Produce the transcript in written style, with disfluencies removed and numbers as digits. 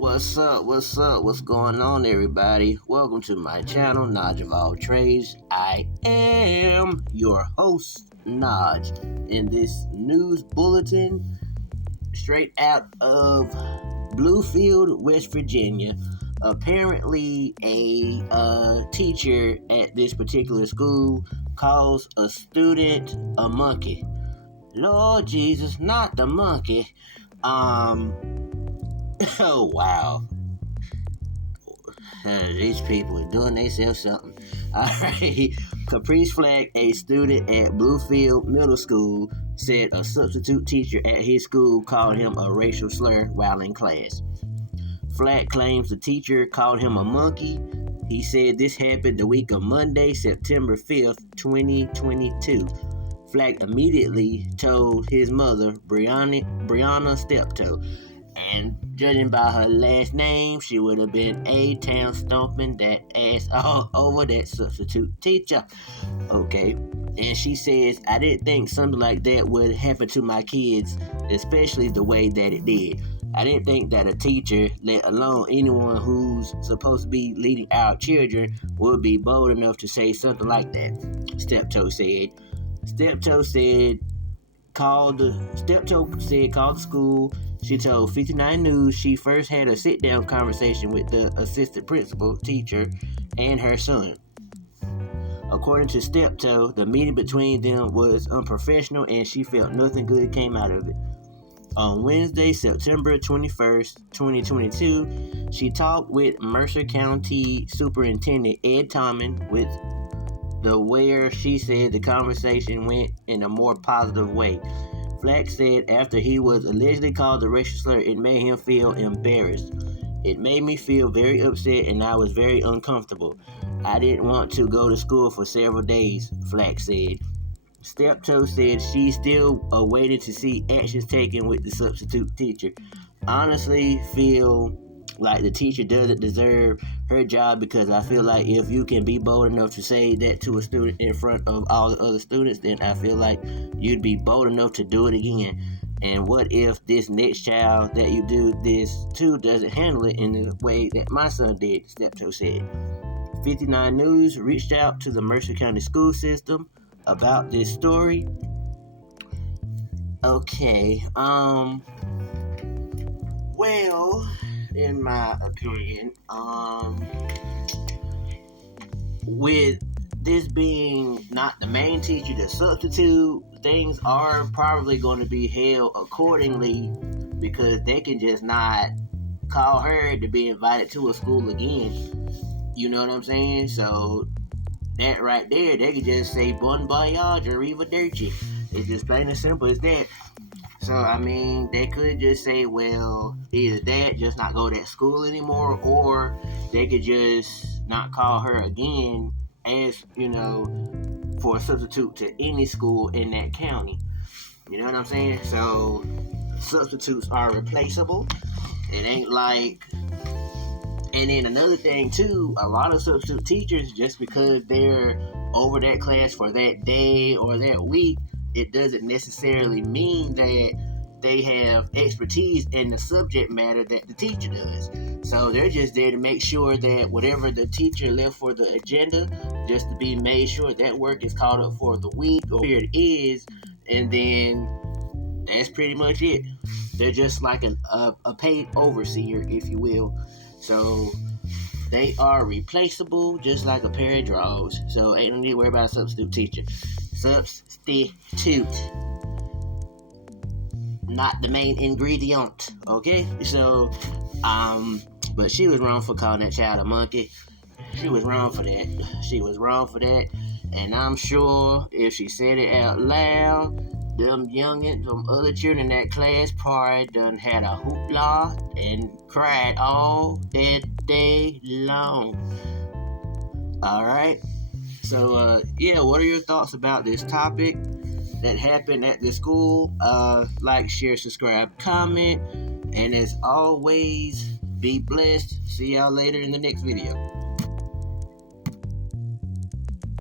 What's up? What's up? What's going on, everybody? Welcome to my channel, Naj of All Trades. I am your host, Naj, in this news bulletin straight out of Bluefield, West Virginia. Apparently, a teacher at this particular school calls a student a monkey. Lord Jesus, not the monkey. Oh wow. These people are doing themselves something. Alright. Caprice Flack, a student at Bluefield Middle School, said a substitute teacher at his school called him a racial slur while in class. Flack claims the teacher called him a monkey. He said this happened the week of Monday, September 5th, 2022. Flack immediately told his mother, Brianna Steptoe, and judging by her last name, she would have been A-town stomping that ass all over that substitute teacher. Okay. And she says, I didn't think something like that would happen to my kids, especially the way that it did. I didn't think that a teacher, let alone anyone who's supposed to be leading our children, would be bold enough to say something like that, Steptoe said. Steptoe said, called the school. She told 59 News she first had a sit-down conversation with the assistant principal teacher and her son. According to Steptoe, the meeting between them was unprofessional and she felt nothing good came out of it. On Wednesday, September 21st, 2022, she talked with Mercer County Superintendent Ed Tomlin where she said the conversation went in a more positive way. Flack said after he was allegedly called a racial slur, it made him feel embarrassed. It made me feel very upset and I was very uncomfortable. I didn't want to go to school for several days, Flack said. Steptoe said she still awaited to see actions taken with the substitute teacher. Honestly, feel like the teacher doesn't deserve her job because I feel like if you can be bold enough to say that to a student in front of all the other students, then I feel like you'd be bold enough to do it again. And what if this next child that you do this to doesn't handle it in the way that my son did, Steptoe said. 59 News reached out to the Mercer County school system about this story. Okay, well, in my opinion, with this being not the main teacher, the substitute, things are probably going to be held accordingly because they can just not call her to be invited to a school again. You know what I'm saying? So that right there, they can just say bon voyage or arrivederci. It's just plain and simple as that. So, I mean, they could just say, well, either that, just not go to that school anymore, or they could just not call her again as, for a substitute to any school in that county. You know what I'm saying? So, substitutes are replaceable. It ain't like... And then another thing, too, a lot of substitute teachers, just because they're over that class for that day or that week, it doesn't necessarily mean that they have expertise in the subject matter that the teacher does. So they're just there to make sure that whatever the teacher left for the agenda, just to be made sure that work is caught up for the week or where it is, and then that's pretty much it. They're just like a paid overseer, if you will. So they are replaceable, just like a pair of drawers. So ain't no need to worry about a substitute teacher. Substitute, not the main ingredient. Okay, so but she was wrong for calling that child a monkey. She was wrong for that. And I'm sure if she said it out loud, them youngins from other children in that class probably done had a hoopla and cried all that day long. Alright, so what are your thoughts about this topic that happened at the school? Like, share, subscribe, comment, and as always, be blessed. See y'all later in the next video.